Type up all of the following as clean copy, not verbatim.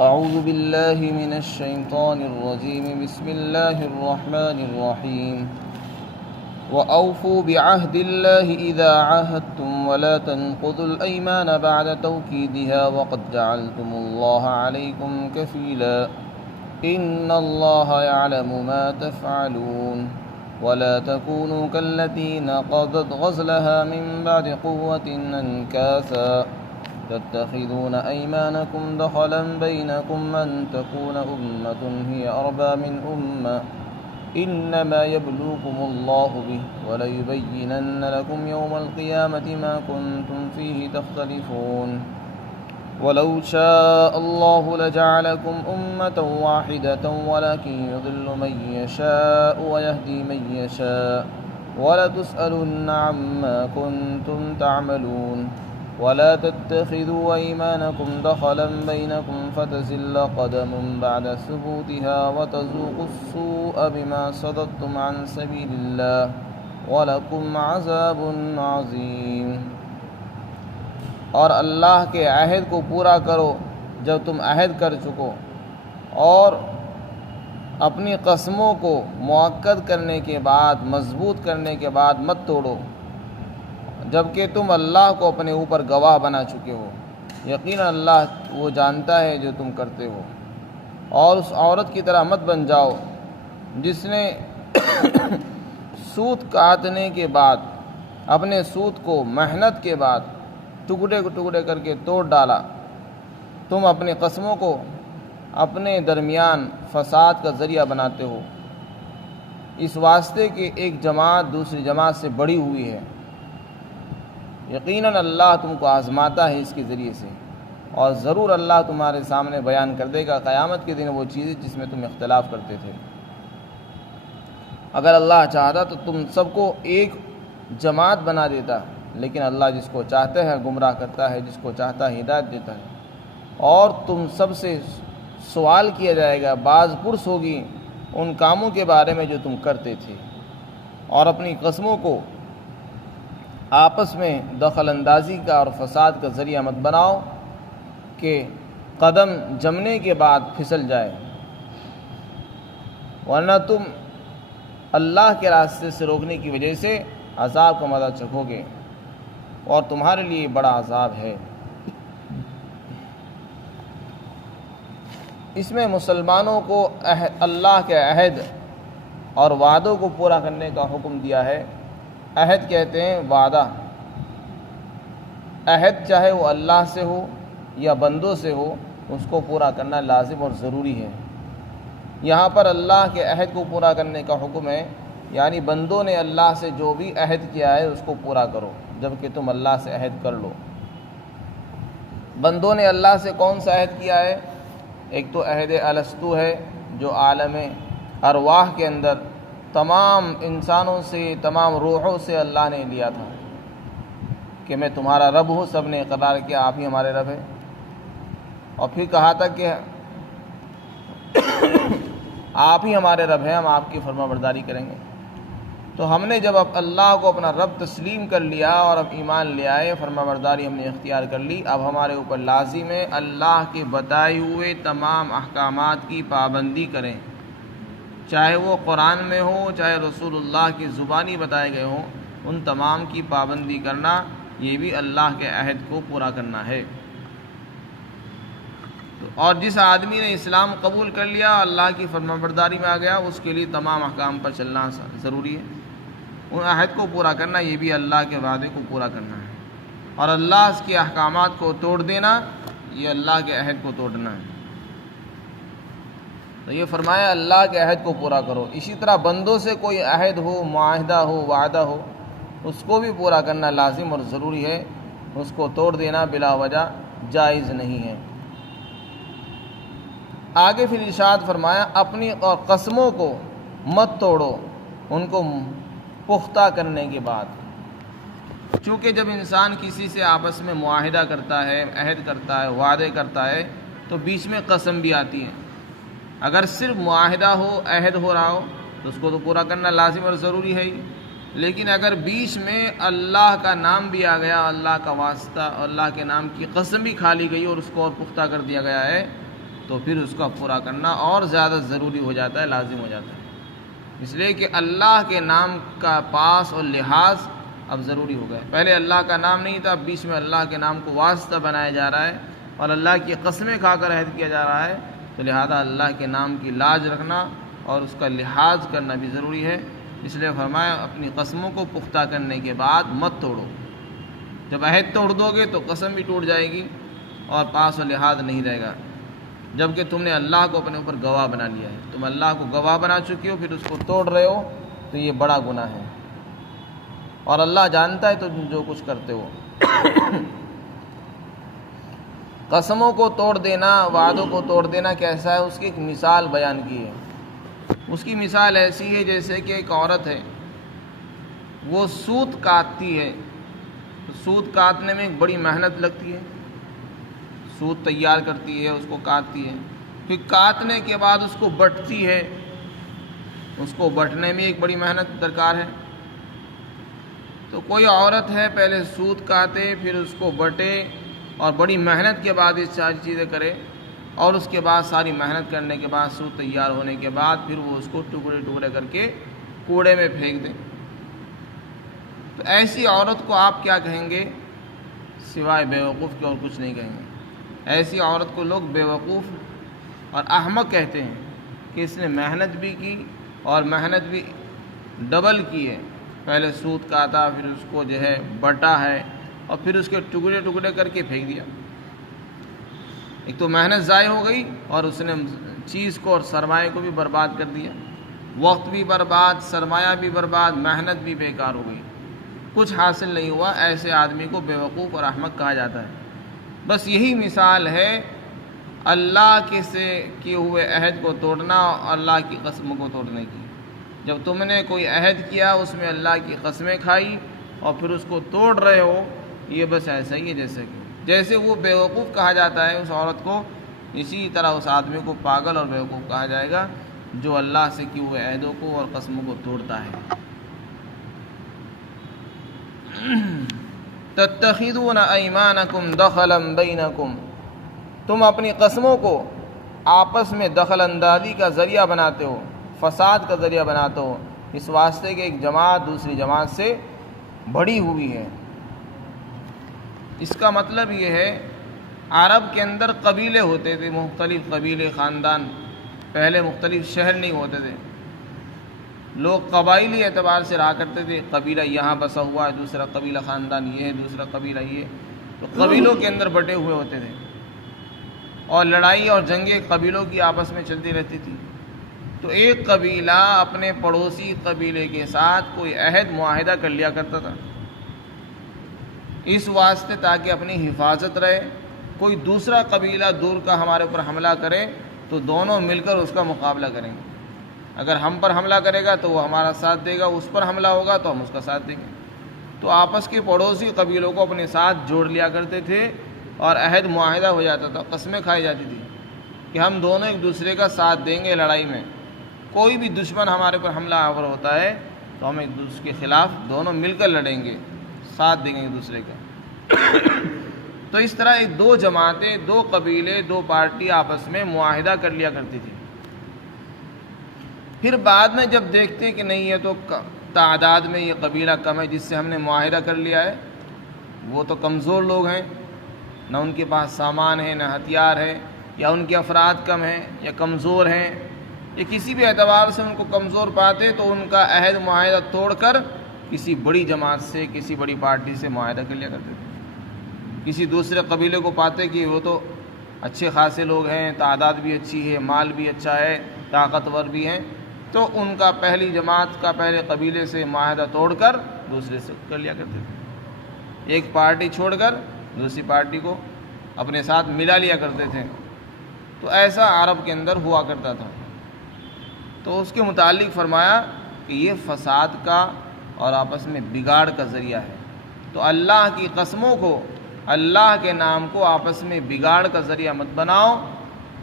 أعوذ بالله من الشيطان الرجيم بسم الله الرحمن الرحيم وأوفوا بعهد الله إذا عاهدتم ولا تنقضوا الأيمان بعد توكيدها وقد جعلتم الله عليكم كفيلا إن الله يعلم ما تفعلون ولا تكونوا كالتي نقضت غزلها من بعد قوة أنكاثا تتخذون أيمانكم دخلا بينكم أن تكون أمة هي أربى من أمة إنما يبلوكم الله به وليبينن لكم يوم القيامة ما كنتم فيه تختلفون ولو شاء الله لجعلكم أمة واحدة ولكن يضل من يشاء ويهدي من يشاء ولتسألن عما كنتم تعملون ولا تتخذوا أيمانكم دخلا بينكم فتزل قدم بعد ثبوتها وتذوقوا السوء بما صددتم عن سبيل الله ولكم عذاب عظيم۔ اور اللہ کے عہد کو پورا کرو جب تم عہد کر چکو، اور اپنی قسموں کو مؤکد کرنے کے بعد، مضبوط کرنے کے بعد مت توڑو جبکہ تم اللہ کو اپنے اوپر گواہ بنا چکے ہو۔ یقیناً اللہ وہ جانتا ہے جو تم کرتے ہو۔ اور اس عورت کی طرح مت بن جاؤ جس نے سوت کاٹنے کے بعد اپنے سوت کو محنت کے بعد ٹکڑے کر کے توڑ ڈالا۔ تم اپنی قسموں کو اپنے درمیان فساد کا ذریعہ بناتے ہو، اس واسطے کہ ایک جماعت دوسری جماعت سے بڑی ہوئی ہے۔ یقیناً اللہ تم کو آزماتا ہے اس کے ذریعے سے، اور ضرور اللہ تمہارے سامنے بیان کر دے گا قیامت کے دن وہ چیزیں جس میں تم اختلاف کرتے تھے۔ اگر اللہ چاہتا تو تم سب کو ایک جماعت بنا دیتا، لیکن اللہ جس کو چاہتا ہے گمراہ کرتا ہے، جس کو چاہتا ہے ہدایت دیتا ہے۔ اور تم سب سے سوال کیا جائے گا، باز پرس ہوگی ان کاموں کے بارے میں جو تم کرتے تھے، اور اپنی قسموں کو آپس میں دخل اندازی کا اور فساد کا ذریعہ مت بناؤ کہ قدم جمنے کے بعد پھسل جائے، ورنہ تم اللہ کے راستے سے روکنے کی وجہ سے عذاب کا مزہ چکھو گے، اور تمہارے لیے بڑا عذاب ہے۔ اس میں مسلمانوں کو اللہ کے عہد اور وعدوں کو پورا کرنے کا حکم دیا ہے۔ عہد کہتے ہیں وعدہ۔ عہد چاہے وہ اللہ سے ہو یا بندوں سے ہو، اس کو پورا کرنا لازم اور ضروری ہے۔ یہاں پر اللہ کے عہد کو پورا کرنے کا حکم ہے، یعنی بندوں نے اللہ سے جو بھی عہد کیا ہے اس کو پورا کرو جبکہ تم اللہ سے عہد کر لو۔ بندوں نے اللہ سے کون سا عہد کیا ہے؟ ایک تو عہد الستو ہے جو عالم ارواح کے اندر تمام انسانوں سے، تمام روحوں سے اللہ نے لیا تھا کہ میں تمہارا رب ہوں۔ سب نے اقرار کیا آپ ہی ہمارے رب ہیں، اور پھر کہا تھا کہ آپ ہی ہمارے رب ہیں، ہم آپ کی فرما برداری کریں گے۔ تو ہم نے جب اب اللہ کو اپنا رب تسلیم کر لیا اور اب ایمان لے آئے، فرما برداری ہم نے اختیار کر لی، اب ہمارے اوپر لازم ہے اللہ کے بتائے ہوئے تمام احکامات کی پابندی کریں، چاہے وہ قرآن میں ہو، چاہے رسول اللہ کی زبانی بتائے گئے ہوں، ان تمام کی پابندی کرنا، یہ بھی اللہ کے عہد کو پورا کرنا ہے۔ اور جس آدمی نے اسلام قبول کر لیا، اللہ کی فرما برداری میں آ گیا، اس کے لیے تمام احکام پر چلنا ضروری ہے۔ ان عہد کو پورا کرنا، یہ بھی اللہ کے وعدے کو پورا کرنا ہے، اور اللہ کے احکامات کو توڑ دینا، یہ اللہ کے عہد کو توڑنا ہے۔ تو یہ فرمایا اللہ کے عہد کو پورا کرو۔ اسی طرح بندوں سے کوئی عہد ہو، معاہدہ ہو، وعدہ ہو، اس کو بھی پورا کرنا لازم اور ضروری ہے، اس کو توڑ دینا بلا وجہ جائز نہیں ہے۔ آگے پھر ارشاد فرمایا اپنی اور قسموں کو مت توڑو ان کو پختہ کرنے کے بعد۔ چونکہ جب انسان کسی سے آپس میں معاہدہ کرتا ہے، عہد کرتا ہے، وعدے کرتا ہے، تو بیچ میں قسم بھی آتی ہے۔ اگر صرف معاہدہ ہو، عہد ہو رہا ہو تو اس کو تو پورا کرنا لازم اور ضروری ہے ہی، لیکن اگر بیچ میں اللہ کا نام بھی آ گیا، اللہ کا واسطہ، اللہ کے نام کی قسم بھی کھا لی گئی اور اس کو اور پختہ کر دیا گیا ہے، تو پھر اس کا پورا کرنا اور زیادہ ضروری ہو جاتا ہے، لازم ہو جاتا ہے، اس لیے کہ اللہ کے نام کا پاس اور لحاظ اب ضروری ہو گئے۔ پہلے اللہ کا نام نہیں تھا، اب بیچ میں اللہ کے نام کو واسطہ بنایا جا رہا ہے اور اللہ کی قسمیں کھا کر عہد کیا جا رہا ہے، تو لہذا اللہ کے نام کی لاج رکھنا اور اس کا لحاظ کرنا بھی ضروری ہے۔ اس لیے فرمایا اپنی قسموں کو پختہ کرنے کے بعد مت توڑو، جب عہد توڑ دو گے تو قسم بھی ٹوٹ جائے گی اور پاس و لحاظ نہیں رہے گا، جبکہ تم نے اللہ کو اپنے اوپر گواہ بنا لیا ہے، تم اللہ کو گواہ بنا چکی ہو، پھر اس کو توڑ رہے ہو تو یہ بڑا گناہ ہے، اور اللہ جانتا ہے تم جو کچھ کرتے ہو۔ قسموں کو توڑ دینا، وعدوں کو توڑ دینا کیسا ہے، اس کی ایک مثال بیان کی ہے۔ اس کی مثال ایسی ہے جیسے کہ ایک عورت ہے، وہ سوت کاٹتی ہے، تو سوت کاٹنے میں ایک بڑی محنت لگتی ہے، سوت تیار کرتی ہے، اس کو کاٹتی ہے، پھر کاٹنے کے بعد اس کو بٹتی ہے، اس کو بٹنے میں ایک بڑی محنت درکار ہے۔ تو کوئی عورت ہے پہلے سوت کاٹے، پھر اس کو بٹے اور بڑی محنت کے بعد یہ ساری چیزیں کرے، اور اس کے بعد ساری محنت کرنے کے بعد سوت تیار ہونے کے بعد پھر وہ اس کو ٹکڑے ٹکڑے کر کے کوڑے میں پھینک دیں، تو ایسی عورت کو آپ کیا کہیں گے؟ سوائے بیوقوف کے اور کچھ نہیں کہیں گے۔ ایسی عورت کو لوگ بیوقوف اور احمق کہتے ہیں کہ اس نے محنت بھی کی اور محنت بھی ڈبل کی ہے، پہلے سوت کاٹا، پھر اس کو جو ہے بٹا ہے اور پھر اس کے ٹکڑے ٹکڑے کر کے پھینک دیا۔ ایک تو محنت ضائع ہو گئی اور اس نے چیز کو اور سرمایہ کو بھی برباد کر دیا، وقت بھی برباد، سرمایہ بھی برباد، محنت بھی بیکار ہو گئی، کچھ حاصل نہیں ہوا۔ ایسے آدمی کو بیوقوف اور احمق کہا جاتا ہے۔ بس یہی مثال ہے اللہ کے سے کیے ہوئے عہد کو توڑنا اور اللہ کی قسموں کو توڑنے کی۔ جب تم نے کوئی عہد کیا، اس میں اللہ کی قسمیں کھائی اور پھر اس کو توڑ رہے ہو، یہ بس ایسا ہی ہے جیسے وہ بیوقوف کہا جاتا ہے اس عورت کو، اسی طرح اس آدمی کو پاگل اور بیوقوف کہا جائے گا جو اللہ سے کیے ہوئے عہدوں کو اور قسموں کو توڑتا ہے۔ تتخذون ایمانکم دخلا بینکم، تم اپنی قسموں کو آپس میں دخل اندازی کا ذریعہ بناتے ہو، فساد کا ذریعہ بناتے ہو، اس واسطے کہ ایک جماعت دوسری جماعت سے بڑی ہوئی ہے۔ اس کا مطلب یہ ہے، عرب کے اندر قبیلے ہوتے تھے، مختلف قبیلے، خاندان، پہلے مختلف شہر نہیں ہوتے تھے، لوگ قبائلی اعتبار سے رہا کرتے تھے، قبیلہ یہاں بسا ہوا ہے، دوسرا قبیلہ خاندان یہ ہے، دوسرا قبیلہ یہ، تو قبیلوں کے اندر بٹے ہوئے ہوتے تھے اور لڑائی اور جنگیں قبیلوں کی آپس میں چلتی رہتی تھی۔ تو ایک قبیلہ اپنے پڑوسی قبیلے کے ساتھ کوئی عہد معاہدہ کر لیا کرتا تھا، اس واسطے تاکہ اپنی حفاظت رہے، کوئی دوسرا قبیلہ دور کا ہمارے اوپر حملہ کرے تو دونوں مل کر اس کا مقابلہ کریں گے، اگر ہم پر حملہ کرے گا تو وہ ہمارا ساتھ دے گا، اس پر حملہ ہوگا تو ہم اس کا ساتھ دیں گے۔ تو آپس کے پڑوسی قبیلوں کو اپنے ساتھ جوڑ لیا کرتے تھے اور عہد معاہدہ ہو جاتا تھا، قسمیں کھائی جاتی تھی کہ ہم دونوں ایک دوسرے کا ساتھ دیں گے لڑائی میں، کوئی بھی دشمن ہمارے پر حملہ آور ہوتا ہے تو ہم ایک دوسرے کے خلاف دونوں مل کر لڑیں گے، ساتھ دیں گے ایک دوسرے کا۔ تو اس طرح ایک دو جماعتیں، دو قبیلے، دو پارٹی آپس میں معاہدہ کر لیا کرتی تھی۔ پھر بعد میں جب دیکھتے کہ نہیں ہے تو تعداد میں یہ قبیلہ کم ہے جس سے ہم نے معاہدہ کر لیا ہے، وہ تو کمزور لوگ ہیں، نہ ان کے پاس سامان ہے، نہ ہتھیار ہے، یا ان کے افراد کم ہیں یا کمزور ہیں، یا کسی بھی اعتبار سے ان کو کمزور پاتے تو ان کا عہد معاہدہ توڑ کر کسی بڑی جماعت سے، کسی بڑی پارٹی سے معاہدہ کر لیا کرتے تھے۔ کسی دوسرے قبیلے کو پاتے کہ وہ تو اچھے خاصے لوگ ہیں، تعداد بھی اچھی ہے، مال بھی اچھا ہے، طاقتور بھی ہیں، تو ان کا پہلی جماعت کا، پہلے قبیلے سے معاہدہ توڑ کر دوسرے سے کر لیا کرتے تھے، ایک پارٹی چھوڑ کر دوسری پارٹی کو اپنے ساتھ ملا لیا کرتے تھے۔ تو ایسا عرب کے اندر ہوا کرتا تھا۔ تو اس کے متعلق فرمایا کہ یہ فساد کا اور آپس میں بگاڑ کا ذریعہ ہے۔ تو اللہ کی قسموں کو، اللہ کے نام کو آپس میں بگاڑ کا ذریعہ مت بناؤ،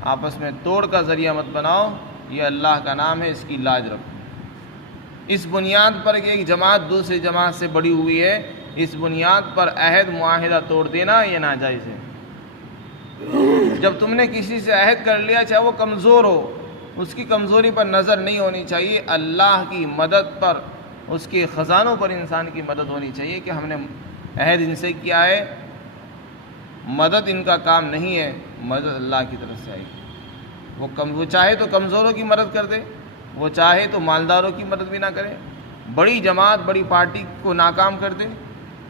آپس میں توڑ کا ذریعہ مت بناؤ، یہ اللہ کا نام ہے، اس کی لاج رکھو۔ اس بنیاد پر کہ ایک جماعت دوسری جماعت سے بڑی ہوئی ہے، اس بنیاد پر عہد معاہدہ توڑ دینا یہ ناجائز ہے۔ جب تم نے کسی سے عہد کر لیا، چاہے وہ کمزور ہو، اس کی کمزوری پر نظر نہیں ہونی چاہیے، اللہ کی مدد پر، اس کے خزانوں پر انسان کی مدد ہونی چاہیے کہ ہم نے عہد ان سے کیا ہے، مدد ان کا کام نہیں ہے، مدد اللہ کی طرف سے آئی۔ وہ چاہے تو کمزوروں کی مدد کر دے، وہ چاہے تو مالداروں کی مدد بھی نہ کرے، بڑی جماعت بڑی پارٹی کو ناکام کر دے،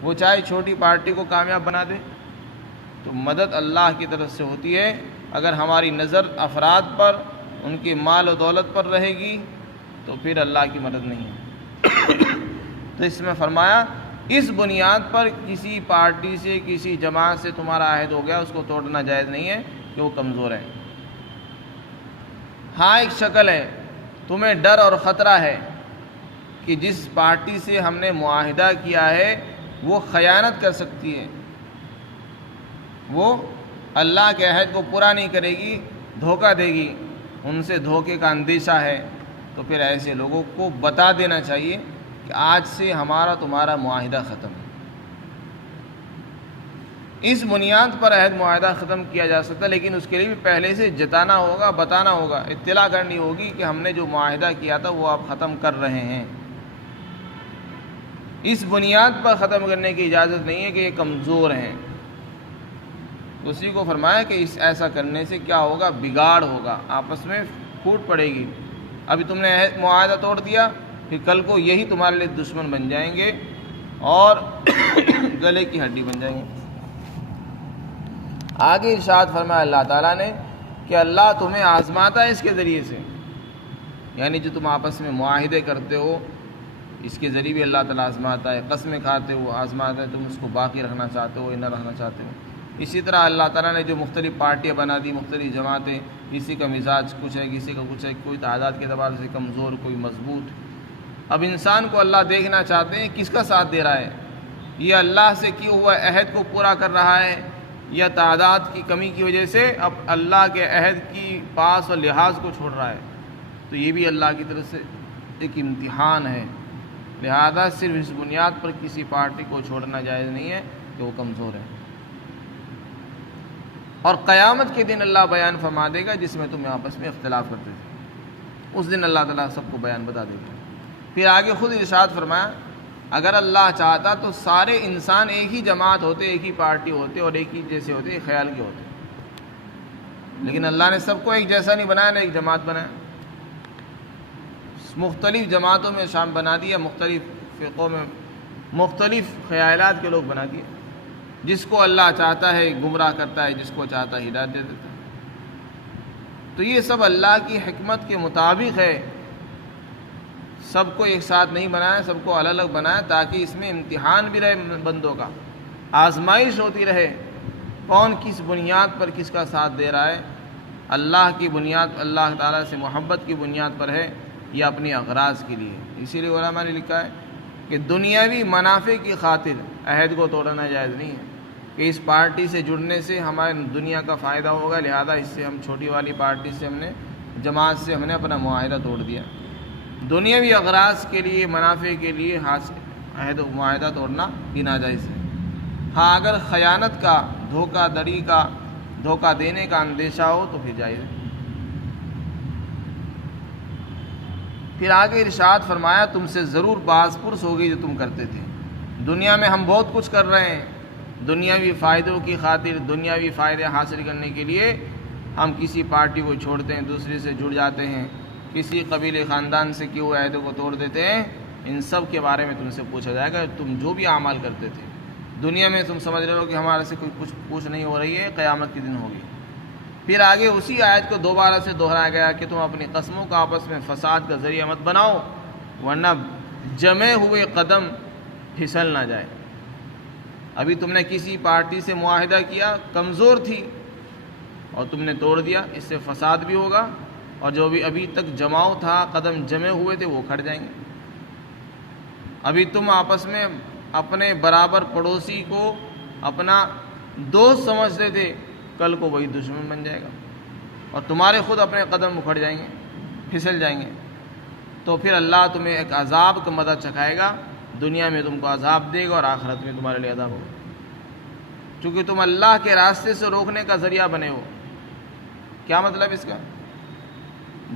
وہ چاہے چھوٹی پارٹی کو کامیاب بنا دے۔ تو مدد اللہ کی طرف سے ہوتی ہے۔ اگر ہماری نظر افراد پر، ان کے مال و دولت پر رہے گی تو پھر اللہ کی مدد نہیں ہے۔ تو اس میں فرمایا اس بنیاد پر کسی پارٹی سے، کسی جماعت سے تمہارا عہد ہو گیا، اس کو توڑنا جائز نہیں ہے کہ وہ کمزور ہے۔ ہاں ایک شکل ہے، تمہیں ڈر اور خطرہ ہے کہ جس پارٹی سے ہم نے معاہدہ کیا ہے وہ خیانت کر سکتی ہے، وہ اللہ کے عہد کو پورا نہیں کرے گی، دھوکہ دے گی، ان سے دھوکے کا اندیشہ ہے۔ تو پھر ایسے لوگوں کو بتا دینا چاہیے کہ آج سے ہمارا تمہارا معاہدہ ختم ہے۔ اس بنیاد پر عہد معاہدہ ختم کیا جا سکتا ہے، لیکن اس کے لیے بھی پہلے سے جتانا ہوگا، بتانا ہوگا، اطلاع کرنی ہوگی کہ ہم نے جو معاہدہ کیا تھا وہ آپ ختم کر رہے ہیں۔ اس بنیاد پر ختم کرنے کی اجازت نہیں ہے کہ یہ کمزور ہیں۔ اسی کو فرمایا کہ ایسا کرنے سے کیا ہوگا، بگاڑ ہوگا، آپس میں پھوٹ پڑے گی۔ ابھی تم نے معاہدہ توڑ دیا، پھر کل کو یہی تمہارے لیے دشمن بن جائیں گے اور گلے کی ہڈی بن جائیں گے۔ آگے ارشاد فرمایا اللہ تعالیٰ نے کہ اللہ تمہیں آزماتا ہے اس کے ذریعے سے، یعنی جو تم آپس میں معاہدے کرتے ہو اس کے ذریعے بھی اللہ تعالیٰ آزماتا ہے، قسمیں کھاتے ہو آزماتا ہے، تم اس کو باقی رکھنا چاہتے ہو یا نہ رکھنا چاہتے ہو۔ اسی طرح اللہ تعالیٰ نے جو مختلف پارٹیاں بنا دی، مختلف جماعتیں، کسی کا مزاج کچھ ہے، کسی کا کچھ ہے، کوئی تعداد کے اعتبار سے کمزور، کوئی مضبوط۔ اب انسان کو اللہ دیکھنا چاہتے ہیں کس کا ساتھ دے رہا ہے، یہ اللہ سے کیا ہوا عہد کو پورا کر رہا ہے یا تعداد کی کمی کی وجہ سے اب اللہ کے عہد کی پاس اور لحاظ کو چھوڑ رہا ہے۔ تو یہ بھی اللہ کی طرف سے ایک امتحان ہے، لہذا صرف اس بنیاد پر کسی پارٹی کو چھوڑنا جائز نہیں ہے کہ وہ کمزور ہے۔ اور قیامت کے دن اللہ بیان فرما دے گا جس میں تم آپس میں اختلاف کرتے تھے، اس دن اللہ تعالیٰ سب کو بیان بتا دے گا۔ پھر آگے خود ارشاد فرمایا اگر اللہ چاہتا تو سارے انسان ایک ہی جماعت ہوتے، ایک ہی پارٹی ہوتے اور ایک ہی جیسے ہوتے، ایک خیال کے ہوتے، لیکن اللہ نے سب کو ایک جیسا نہیں بنایا، نہ ایک جماعت بنایا، مختلف جماعتوں میں شامل بنا دیا، مختلف فرقوں میں مختلف خیالات کے لوگ بنا دیے۔ جس کو اللہ چاہتا ہے گمراہ کرتا ہے، جس کو چاہتا ہے ہدایت دے دیتا ہے۔ تو یہ سب اللہ کی حکمت کے مطابق ہے، سب کو ایک ساتھ نہیں بنایا، سب کو الگ الگ بنایا تاکہ اس میں امتحان بھی رہے، بندوں کا آزمائش ہوتی رہے، کون کس بنیاد پر کس کا ساتھ دے رہا ہے، اللہ کی بنیاد، اللہ تعالیٰ سے محبت کی بنیاد پر ہے یا اپنی اغراض کے لیے۔ اسی لیے علماء نے لکھا ہے کہ دنیاوی منافع کی خاطر عہد کو توڑنا جائز نہیں ہے، کہ اس پارٹی سے جڑنے سے ہمارے دنیا کا فائدہ ہوگا، لہذا اس سے ہم چھوٹی والی پارٹی سے جماعت سے ہم نے اپنا معاہدہ توڑ دیا۔ دنیاوی اغراض کے لیے، منافع کے لیے عہد و معاہدہ توڑنا بھی ناجائز ہے۔ ہاں اگر خیانت کا، دھوکہ دڑی کا، دھوکہ دینے کا اندیشہ ہو تو پھر جائز ہے۔ پھر آگے ارشاد فرمایا تم سے ضرور باز پرس ہوگی جو تم کرتے تھے۔ دنیا میں ہم بہت کچھ کر رہے ہیں، دنیاوی فائدوں کی خاطر، دنیاوی فائدے حاصل کرنے کے لیے ہم کسی پارٹی کو چھوڑتے ہیں، دوسرے سے جڑ جاتے ہیں، کسی قبیلے خاندان سے کیے ہوئے عہدوں کو توڑ دیتے ہیں۔ ان سب کے بارے میں تم سے پوچھا جائے گا، تم جو بھی اعمال کرتے تھے دنیا میں، تم سمجھ رہے ہو کہ ہمارے سے کوئی کچھ پوچھ نہیں ہو رہی ہے، قیامت کے دن ہوگی۔ پھر آگے اسی آیت کو دوبارہ سے دہرایا گیا کہ تم اپنی قسموں کا آپس میں فساد کا ذریعہ مت بناؤ، ورنہ جمے ہوئے قدم پھسل نہ جائے۔ ابھی تم نے کسی پارٹی سے معاہدہ کیا، کمزور تھی اور تم نے توڑ دیا، اس سے فساد بھی ہوگا، اور جو بھی ابھی تک جماؤ تھا، قدم جمے ہوئے تھے، وہ کھٹ جائیں گے۔ ابھی تم آپس میں اپنے برابر پڑوسی کو اپنا دوست سمجھتے تھے، کل کو وہی دشمن بن جائے گا، اور تمہارے خود اپنے قدم اکھڑ جائیں گے، پھسل جائیں گے۔ تو پھر اللہ تمہیں ایک عذاب کا مزہ چکھائے گا، دنیا میں تم کو عذاب دے گا اور آخرت میں تمہارے لیے عذاب ہوگا، چونکہ تم اللہ کے راستے سے روکنے کا ذریعہ بنے ہو۔ کیا مطلب اس کا؟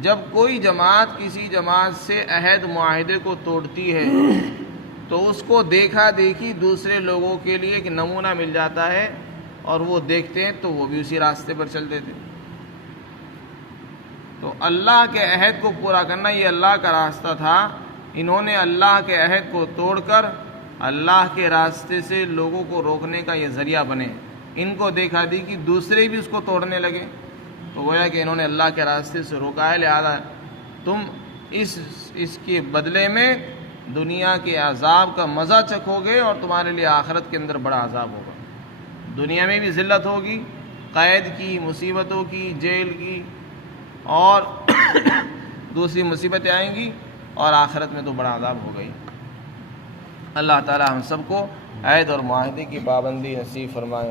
جب کوئی جماعت کسی جماعت سے عہد معاہدے کو توڑتی ہے تو اس کو دیکھا دیکھی دوسرے لوگوں کے لیے ایک نمونہ مل جاتا ہے، اور وہ دیکھتے ہیں تو وہ بھی اسی راستے پر چلتے تھے۔ تو اللہ کے عہد کو پورا کرنا یہ اللہ کا راستہ تھا، انہوں نے اللہ کے عہد کو توڑ کر اللہ کے راستے سے لوگوں کو روکنے کا یہ ذریعہ بنے، ان کو دیکھا دی کہ دوسرے بھی اس کو توڑنے لگے، تو گویا کہ انہوں نے اللہ کے راستے سے روکا ہے، لہذا تم اس کے بدلے میں دنیا کے عذاب کا مزہ چکھو گے، اور تمہارے لیے آخرت کے اندر بڑا عذاب ہوگا۔ دنیا میں بھی ذلت ہوگی، قید کی، مصیبتوں کی، جیل کی، اور دوسری مصیبتیں آئیں گی، اور آخرت میں تو بڑا عذاب ہوگا ہی۔ اللہ تعالی ہم سب کو عہد اور معاہدے کی پابندی نصیب فرمائے۔